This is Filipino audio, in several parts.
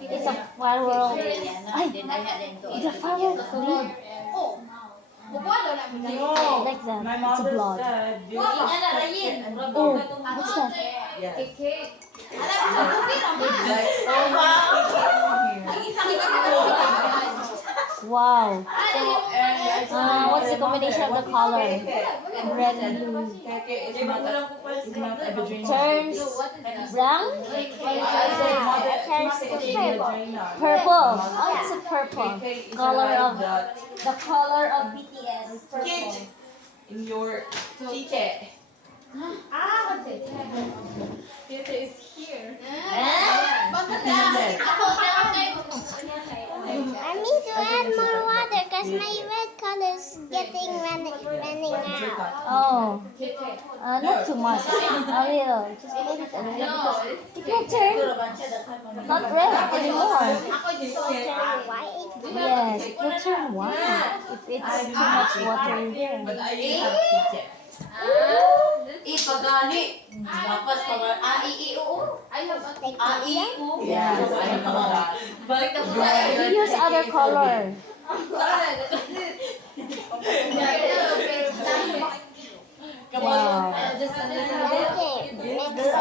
It's a firework. Ay, it's a firework. Like that. My It's mom a blood. said, Oh, what's that? Wow. What's the combination of the color? Red and blue. Turns brown? Turns purple. Oh, it's a purple. Color of the color of BTS. Purple. in your ticket. I need to add more water because my red color is getting running out. Oh, not too much. A little. Just put it a little because it will turn not red anymore. Turn white. Yes, it will turn white if it's too much water in there. But I didn't have ticket. Ipagani. Tapos pag A-I-E-U. A-I-U. Yes. Balik na po You use other color. Wow. Okay, next.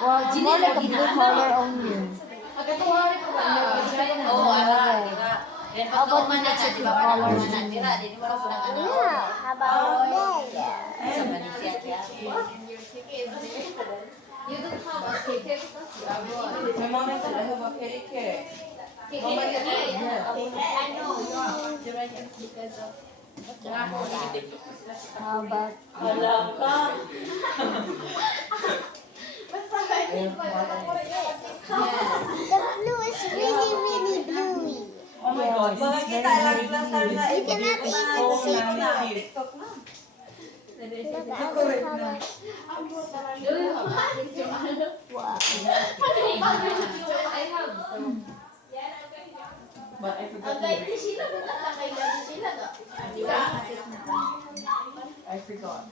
Well, it's more like a blue color only. Oo, ara. Then How about pag-tuman na mix it di with ba colors? tira, di ba wala ka No, how about red? sa Malaysia kaya. My mom said I have a ticket. How about Alam ka. The blue is really, really bluey. Oh my God. Yes, it's very, very blue. You cannot even see it. Look at the color. But I forgot the I forgot.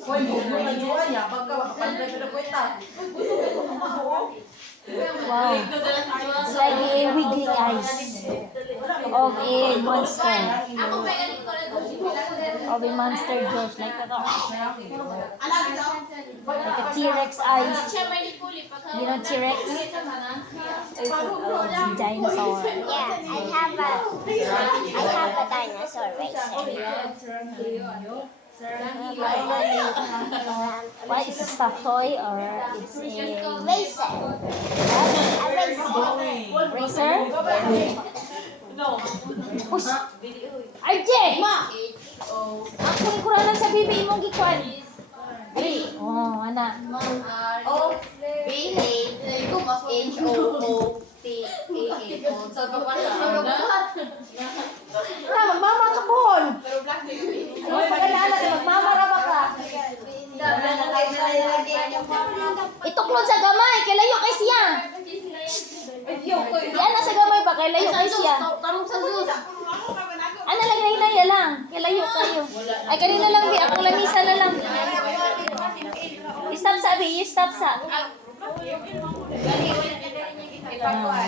Hoy, mo na juwa niya. Pagka makapantay ko na kwenta. Wow. It's like a wiggly eyes of a monster. Of a monster Josh. Like a T-Rex eyes. You know T-Rex? It's a dinosaur. Yeah, I have a dinosaur racer. What is a stuffed toy or it's a Racer. A racer. racer? Push! RJ! Ang kuranan sa bibi mong gikuan. Oh, anak. O, B-A-H-O-O-T-A-A. So, papasa. Magmama ka po! Ay, pag-alala ka, magmamarama ka. Ituklod sa gamay, kay layo kay siya. Yan na sa gamay ba, kay layo kay siya. Ano lang, hinay lang. Kay layo kayo. Ay, kanina lang, bi. Akong lamisa na lang. Stop sa, bi. Stop sa.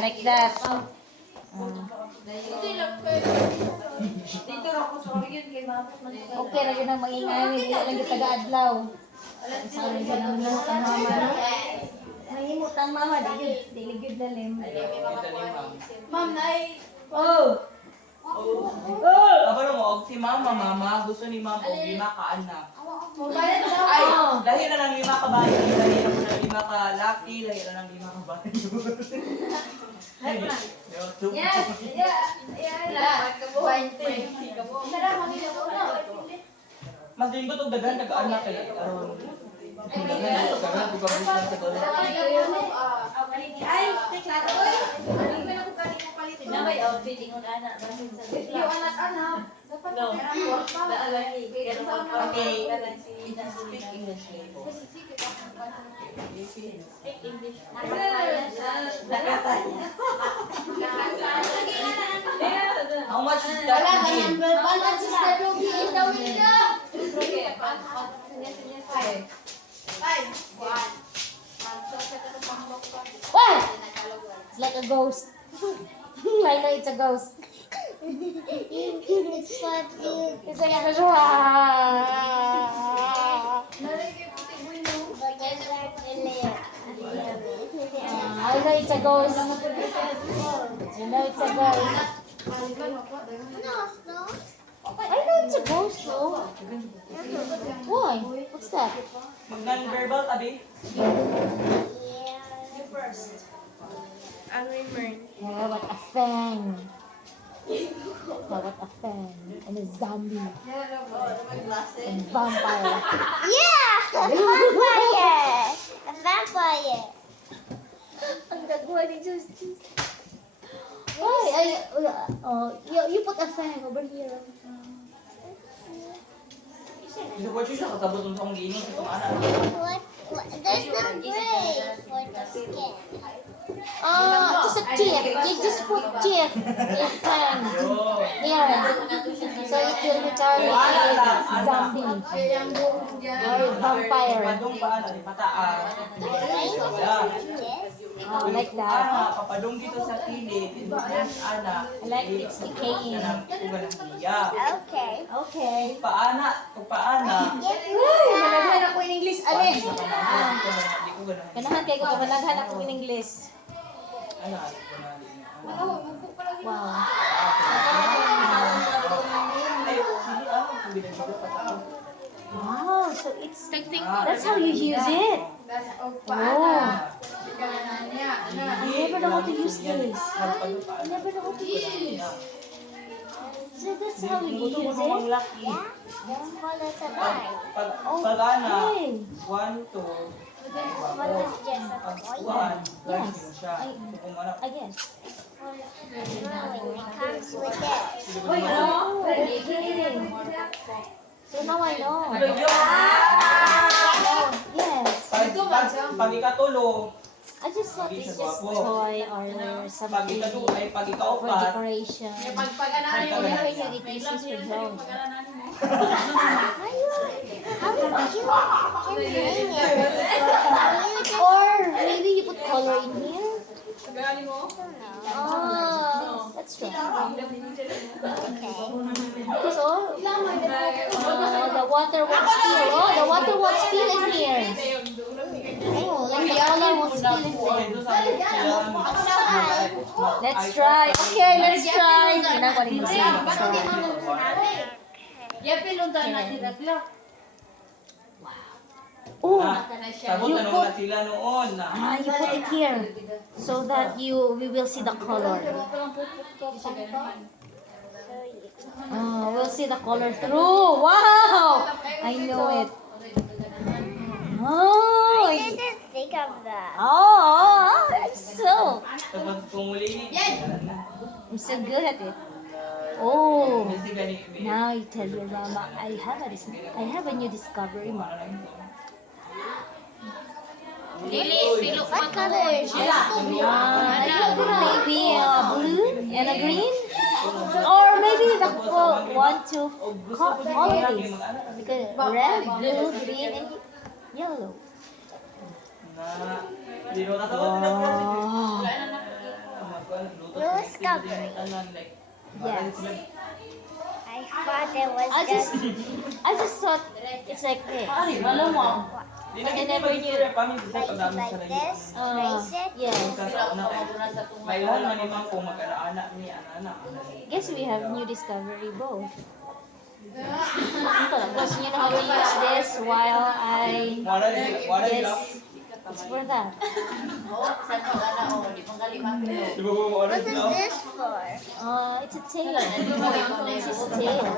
Like that. Okay, lagi nang maingay. Hindi lang yung taga-adlaw. Sabi ka nang limutan mama, no? Nangimutan mama, diligid na lim. Ma'am, nai. Oh! Ako na mo, si mama, gusto ni mama og 5 ka anak. Ay, dahil na lang 5 ka bahay, dahil na lang 5 ka laki, dahil na lang 5 ka bahay. Yes, Mas din ko itong dagan taga-anak eh. Aron. Dagan, pagkabusan sa doon. Ay, teklado ko. Sinabay, outfitting mo na anak. Yung anak-anak. Dapat no. Okay. Speak English. Speak English. much is that again? What? It's like a ghost. I know it's a ghost. It's for you. It's like a ghost. I know it's a ghost. I know it's a ghost. I know it's a ghost, though. Why? What's that? Mag-non-verbal, tabi? Oh, what a fan. Oh, what a fan. And a zombie. And vampire. Yeah, a vampire. A vampire. Ang gagawa ni Justice. Why? You put a fan over here. Hindi ko siya katabot ng song gining itong anak. There's no braid for the skin. Just a tip. You just put tip in fan. Here. So it will become a zombie or vampire. Padung pa anak, pataas. Yeah. Oh, like that. Anak, papadung dito sa kilid. Ito anak. I like it's decaying. Uban ng iya. Okay. Okay. Paana, Managhan ako in English, ale. Di ko ganun. Kanahan kayo ko, managhan ako in English. Anak, Wow. ay, hindi ako kung binagigil pa tao. Wow, so it's that's how you use it. Oh, I never know how to use this. I never know how to use this. So that's how you use it. Yeah. Just follow the line. Pag anak, Okay. 1, 2, Follow just a pag point. 1, Yes. siya. Kung anak, I guess. Drawing. It comes with this. Oh, okay. So now I know. Yes. pag ikatulo, I just thought it's just a toy or something pag ikatulo, ay pag for ikaupat, decoration. I never knew it uses for drawing. How did you can hang it? Or maybe you put color in here. Oh. That's true. Okay. So, the water won't spill. Oh, the water won't spill in here. Oh, like the color won't spill in there. Let's try. Okay, let's try. Ginagawa rin mo siya. Oh, sagot na naman sila noon. you put it here so that we will see the color. We'll see the color through. Wow! I know it. Oh, I didn't think of that. I'm Tapos pumuli ni. so good at it. Oh, Kasi gani, now you tell your mama, I have a new discovery, mom. What color is it? Maybe a blue and a green, or maybe the one to all of these, because red, blue, green, and yellow. na, di ba kasagot? Blue discovery. Yes. I thought it was I just thought it's like this. Di na kita mag-istorya pa, may bisa like, pagdami sa like layo. this. Trace it. Yes. May lahat man naman kung magkana-anak ni anak. Guess we have new discovery both. Because you know how to use this while I Wala sila. yes, it's for that. Di ba mo wala What is sila? this for? It's a tail. It's his tail.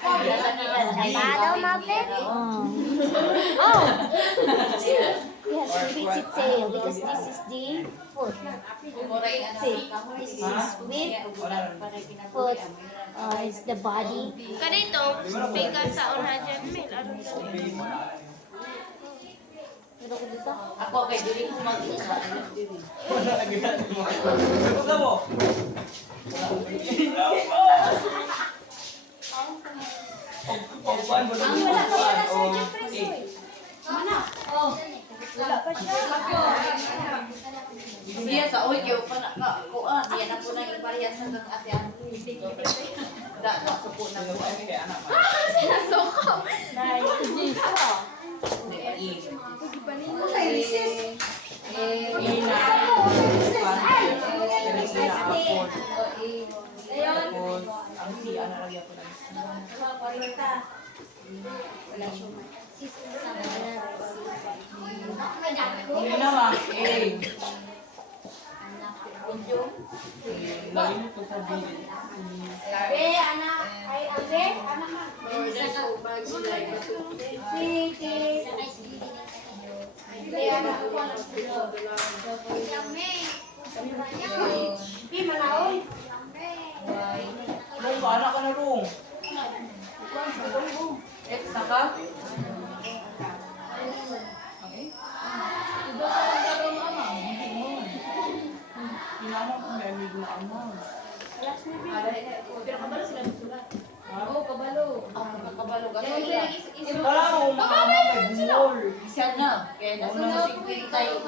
The bottom of it? Oh. Yes, it reads its tail because this is the foot. Feet. This is his feet. Foot is the body. Ganito, bigas sa una dyan, Mel. Pero ko dito. Ako kay dili ko mag-isa. Sagot na mo. kuan, yan na po nang iparehas sa kang ate ang hindi ko. Da suko na po. Kaya anak mo. Sinasoko. Ina. Tapos, ang si, ano lagyan ko ng si. Hindi na ma. Lagyan mo ito sa bilid. Rung, anak ka na Rung. Extra ka? Okay. Kinamang kung may amigo na amang. Oo, kabalo. Kabalo ka. Wala mo, makamang may bungol. Isa na. Kaya nasa 50 tayo.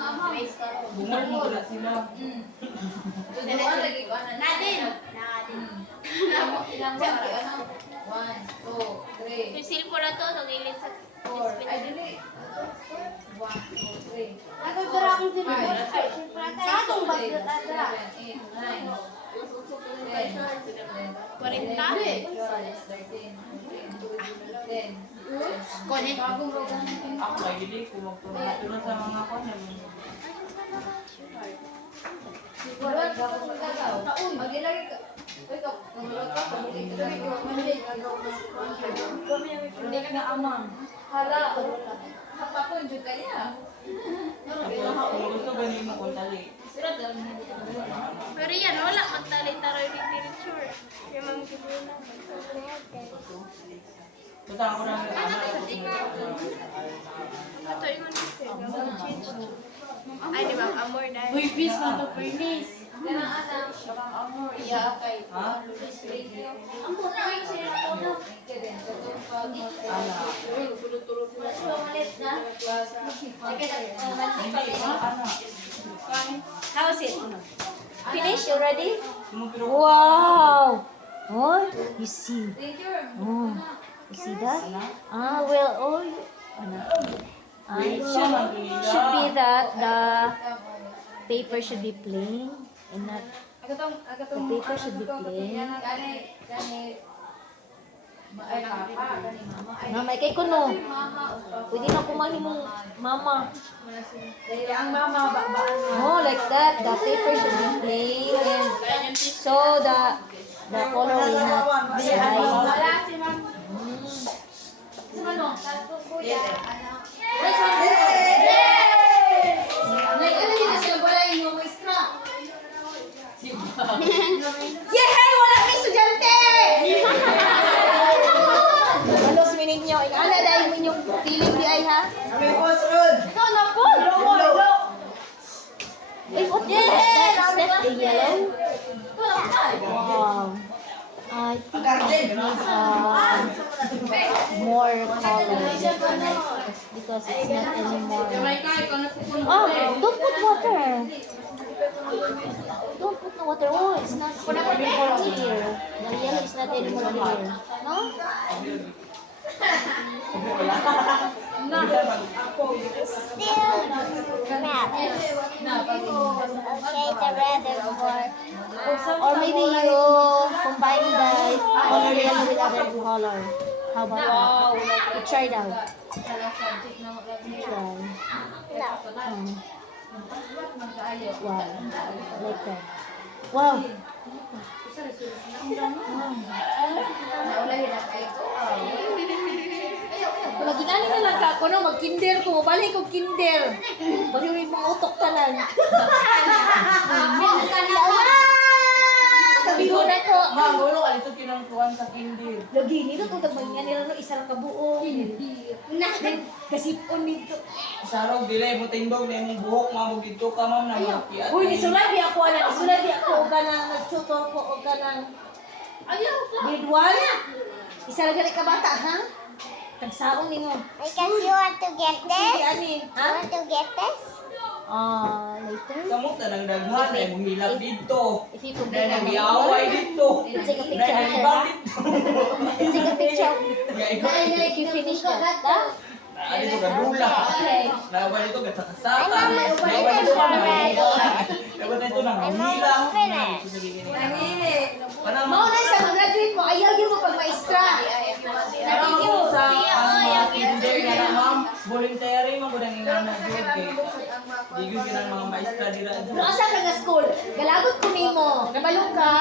Bungol mo wala sila. Tuduan lagi ko ana. Nadin. Ilang ba? 1, 2, 3. Yung cellphone na to, nagilid sa 4. Ay, dili. 1, 2, 3. Ako dara akong dito. Sakong ba? 7, 8, 9. 40. 10. Connect. Bagong rogan. Ako ay hindi ko magtulong sa mga kanya. Wala ka kung magagaw. Magilagay ka. Uy, kamulot ka. Pagilagay ka. Hindi ka na amang. Hala. Hapapon, dyan ka niya. Tapos, kung gusto ganin mo kung tali. Pero yan, wala. Magtali-taroy ni teacher. Yung mga kibunan. Punta ako ng Ito yung ano change. Ay, di ba? Amor na. Uy, peace na to, Pernis. Ganang anak. Bakang amor. Iya, okay. Ha? Ang puno ay sila puno. Kaya katong pag tulog-tulog na. Umalit na. Hindi, anak. How is it? Finish already? Sumupiro ko. Wow! Oh, you see. Teacher. Oh, you see that? Ah, well, oh, should be that the paper should be plain and not. Agatong The paper should be plain. Gani. Ay, papa, gani mama. Ay, Mama, kay kuno. mama. Pwede na kumain mong mama. Dahil ang mama, bakbaan mo. Oh, like that. The paper should be plain and so the color will not slide. Wala si ma'am. Si Manong. Kuya. Anak. Like, ano yun siya? Wala yung maestra. Yehey! Wala may estudyante! Halos minig nyo. Ano dahil mo inyong feeling di ay ha? Ikaw na po! Wait, what is that? Is that the yellow? Wow. I think more colors because it's not anymore. Oh, don't put water. Don't put no water. Oh, it's not anymore clear. The yellow is not anymore clear. No? Still matte. Okay, the red is more. Or maybe you combine the color yellow with other color. How about that? You try it out. Try. Wow. Like that. Wow. Lagi na lang ka ako no, mag-kinder ko, balik ko kinder. Bali yung mga utok ka lang. Sabi ko na ko. Ma, gulo ka dito kinangkuhan sa kindir. Lagi nito kung tagmangyan nila no, isa lang kabuo. Kasipon nito. Sarong dili mo tindog na imong buhok mo dito ka ma'am na makiat. Uy, isulay di ako anak, isulay di ako ka nang nagtutor ko o ka nang grade 1. Isa lang ka bata, ha? Tagsaong ninyo. Because you want to get Hindi, this? ani. You Ha? want to get this? Later. Kamot na lang daghan, ay mong hilap dito. If you could Dahil make a nag-iaway dito. Take a picture Dahil of nag-ibang her. dito. Take a picture. Kaya ikaw, If you finish that. ano ito, gadula. Okay. Nawa dito, gatsakasaka. I'm almost Nawa finished dito, already. nawa dito, I'm nanghila. almost finished. Mao na sa graduate mo, ayaw yun mo pag maestra. Pero ako sa mga kinder nga na ma'am, voluntary mo ko nang inang na jud kay di gyud kinang mga maestra dira. Ano asa ka nga school? Galagot ko nimo. Nabalong ka?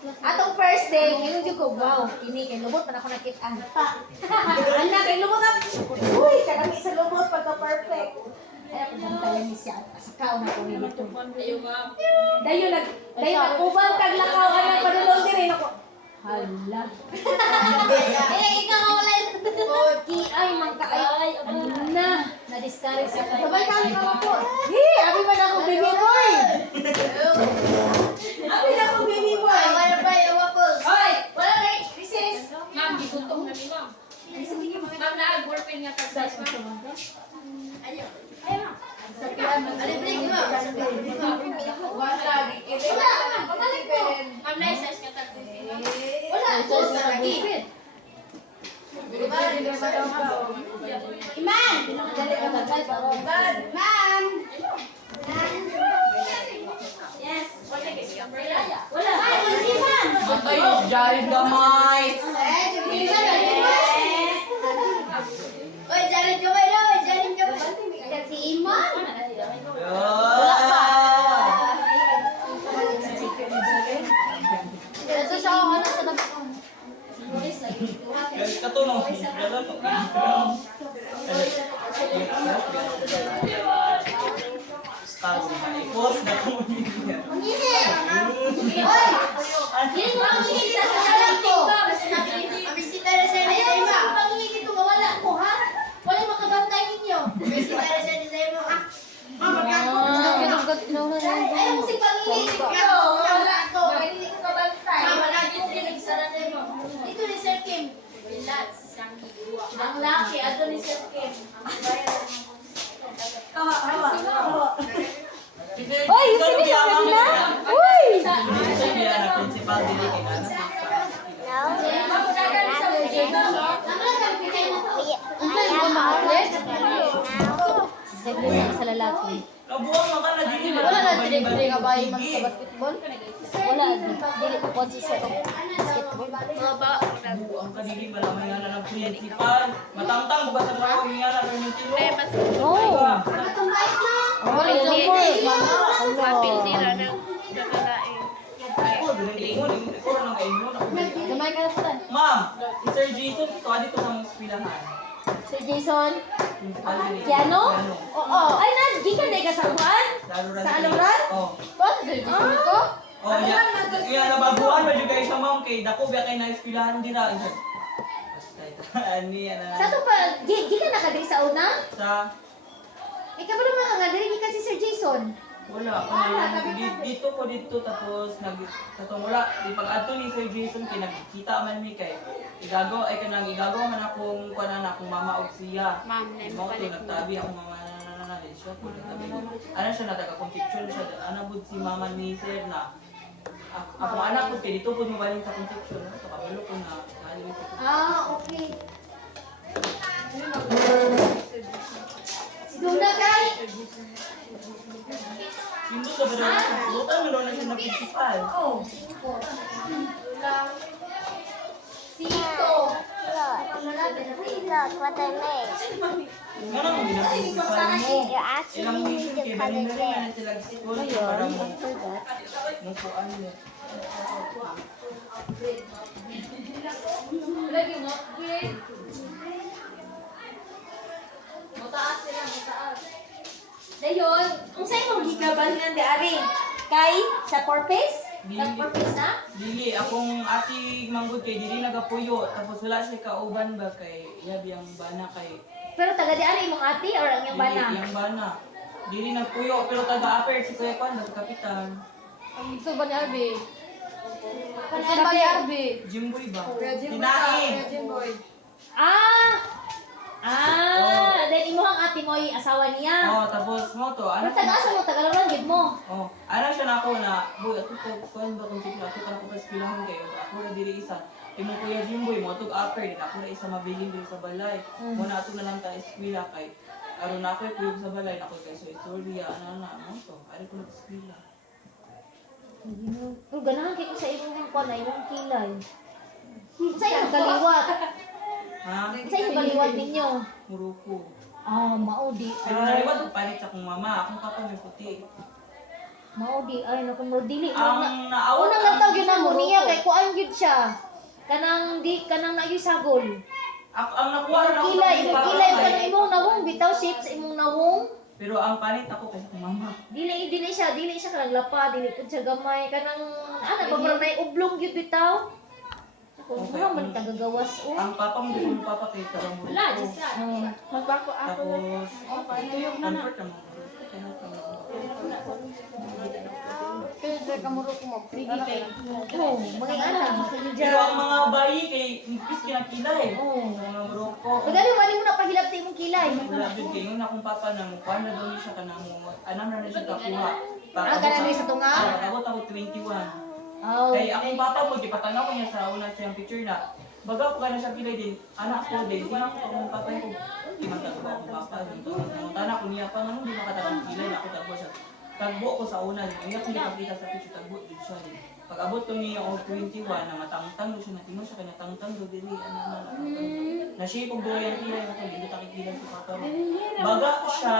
Atong first day, ngayon jud ko, wow, kini kay lubot man ako nakit-an. Ana kay lubot up. Uy, kanami sa lubot pagka perfect. Ay ako nang tayo ni siya. Asakaw na ko nito. Dayo nag-ubal kag lakaw ana padulong diri nako. Hala. Ikaw ulit. Ay, mangka ay. Na-discourage sa kanya. Sabay kami ka po. Abi man ako baby boy. Abi na ako baby boy. Hoy, wala na recess. Ma'am, gigutom na ni ma'am. Ma'am, na-ballpen nga pag-size ma'am. Ma'am, na-size nga tag. Wala, sus lagi. Iman! Ma'am! Yes. Wala. Iman! Matay jarin gamay. Oy, jarin ka ba daw? Jarin ka ba? Si Iman. Ito siya ako ano sa dapat. Katunong dalan mo. Ipos na ko. Hindi mo ang hihigit sa sarap ko. Bisita na sa inyo. Ayaw mo ang pangingigit ko. Wala ko, ha? Wala yung makabantay ninyo. Bisita na sa inyo, ha? Mama, ayaw mo si pangingigit ko. Wala ko. Hindi ko kabantay. Mama, lagi din nagsara na mo. Ito ni Sir Kim. Relax. Ang laki. Ato ni Sir Kim. Oy, sige na. Uy! Sabi na principal dili kay kana. Sabi na sa lalaki. Nabuang man ka na dili. Wala na dire nga ba yung basketball? Wala, dili ko konsi sa basketball. Ang kadili malaman nga na ng principal. Matangtang buka sa trabaho nga na ng tilo. Oh! Matumbait na. Oh, ito Ako dili ko nang kaingon ako. Gamay ka na po. Ma'am, si Sir Jason dito dito sa mga eskwelahan. Sir Jason? Principal dili. Piano? Oo. Ay, gikan na ka sa uwan? Sa aluran? Oh. Ba, Sir Jason ito? Oh, ya. Kaya nabaguan ba jud kay sa ma'am kay dako ba kay na eskwelahan dira. Ani ana. Sa to pa, gikan na ka diri sa una? Sa Ikaw ba naman nga diri gikan si Sir Jason? wala ako dito ko dito tapos tatong wala di pag-adto ni Sir Jason kay nagkita man mi kay igagaw ay kanang igagaw man akong kuan na akong mama og siya. Ma'am, Mo to nagtabi akong mama na siya ko nagtabi. Ano siya na taga conception siya ana bud si mama ni Sir na akong anak ko kay dito pud mo balin sa conception to kabalo ko na Okay. Si Duna kay? Hindi sa baro lutan mo na siya na principal. Oh. Si Ito. Look what I made. Ngano mo ginaprinsipan mo? You actually Ilang need meeting to kay cut balin it na rin there. na sila school para mo mo kuan niya. Lagi mo, grade. Mataas sila, mataas. Dayon, kung sa'yo mong gigaban nga di ari? Kay sa purpose? Sa purpose na? Dili, akong ati manggod kay dili nagapuyo tapos wala siya kauban ba kay yabi ang bana kay Pero taga di ari mong ati or ang iyong bana? Dili, yung bana. Dili nagpuyo pero taga-upper si Kuya Kwan, kapitan. Ito ba ni Arby? Ano ba ni Arby? Jimboy ba? Tinain. Ah! then imuhang ate mo ay asawa niya. Oh, tapos mo to, ano Pero taga-asa mo, taga-laran gid mo. Oh, ano siya na ako na, boy, ako ko, kuhan ba kung sige, ako ka na ko pa eskwelahan kayo, ako na dili isa. Imong kuya Jimboy, mo tog upper din, ako na isa mabiling din sa balay. Muna ato na lang ta eskwela kay, aron na ako kuyog sa balay, ako kay so istorya, ano na, mo to, ari ko nag-eskwela. Pero ganahan kayo sa imong kuan na imong kilay. Sa imong kaliwat. Ha? Sa imong kaliwat ninyo. Muruko. Maudi. Pero naliwat, palit sa akong mama, akong papa may puti. Maudi ay naku mo dili. Ang naawat Unang lantaw gyud namo niya kay kuan gyud siya. Kanang na gyud sagol. ang nakuha na ako sa Kilay, akong papa kilay kay- kanang imong nawong bitaw shape sa imong nawong. Pero ang palit ako kay akong mama. Dili siya kanang lapa, dili pud siya gamay kanang ba may ublong gyud bitaw. Kung Okay. man tagagawas o. Ang papa mo, yung papa kay Karamuro. Wala, just na. Magbako ako. Tapos, Tuyok na na. comfort naman. Kaya kamuro ko mo. Sige, babe. Oh, mga anak. Pero ang mga bayi kay Nipis kinakilay. Oh. Mga buroko. Pagani wali mo na pahilap ta imong kilay. Wala dyan kayo na akong papa na mukha na daw niya siya kanang anam na siya kakuha. Kanang sa tunga? Abot ako 21. Oh. Kaya akong papa mo, di patanaw ko niya sa una siyang picture na baga ko na siya kilay din, anak ko din, di ako akong papa ko. Di man tagbo akong papa. Ang tanak ko niya pa, nung di makatagong kilay na ako tagbo siya. Tagbo ko sa una, hindi ako nakakita sa picture, tagbo din siya din. Pag abot ko niya ako 21, na matangtang siya, natingo siya, kaya natangtang do dili, na-shape og doon yung kilay na ko, hindi takikilay si papa mo. Baga siya,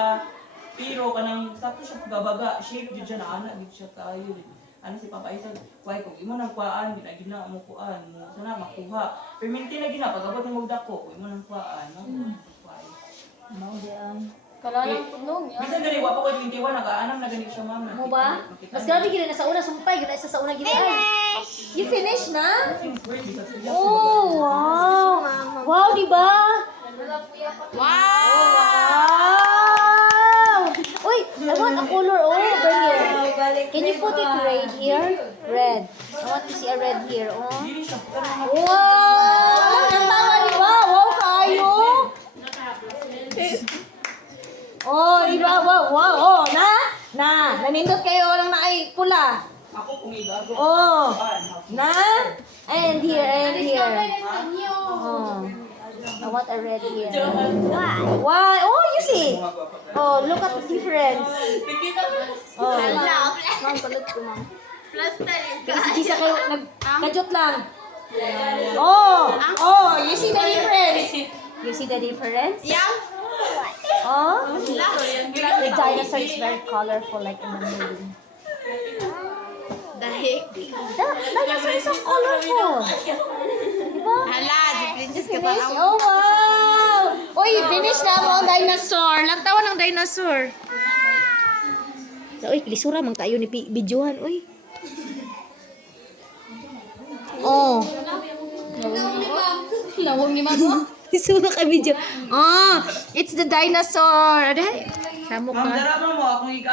pero kanang sakto siya pagbabaga, shape din siya na anak, din siya kayo din. Ano si Papa Isag, kuhay ko, imo nang kuhaan, ginagina mo kuhaan, mo sana makuha. Perminti na gina, pag abot ng magdak ko, imo nang kuhaan, no? Kuhay. Mao di ang. Kalalang punong yan. Bisan gani, wapo ko 21, nag-aanam na gani siya, ma'am. Mo ba? Mas grabe gid na sa una sumpay, gid sa una gid ay. You finish na? Oh, wow. Wow, di ba? Wow! Uy, I want a color. Oh, here. Can you put it red here? Red. I want to see a red here. Oh. Dili siya, Wow! Ang tawa, di ba? Wow, kayo! Oh, di ba? Wow, wow. Oh, nanindot kayo ng naay pula. ako kung igago. Oh. Kuhaan, Na? And here, and here. Oh. I want a red here. Why? Why? Oh, you see. Oh, look at the difference. Oh. Ma'am, palit ko, ma'am. Kasi si Gisa kayo, nagkajot lang. Oh, oh, you see the difference? You see the difference? Yeah. Oh, the dinosaur is very colorful, like in the movie. The dinosaur is so colorful. Diba? Finish? Oh, wow! Uy, finish na mo ang dinosaur. Lantawan ng dinosaur. Uy, kilisura mang tayo ni videohan. Uy. Oh. Lawong ni mama. Isura ka video. Oh, it's the dinosaur. Aday. Samok Ma'am, ka. dara mo akong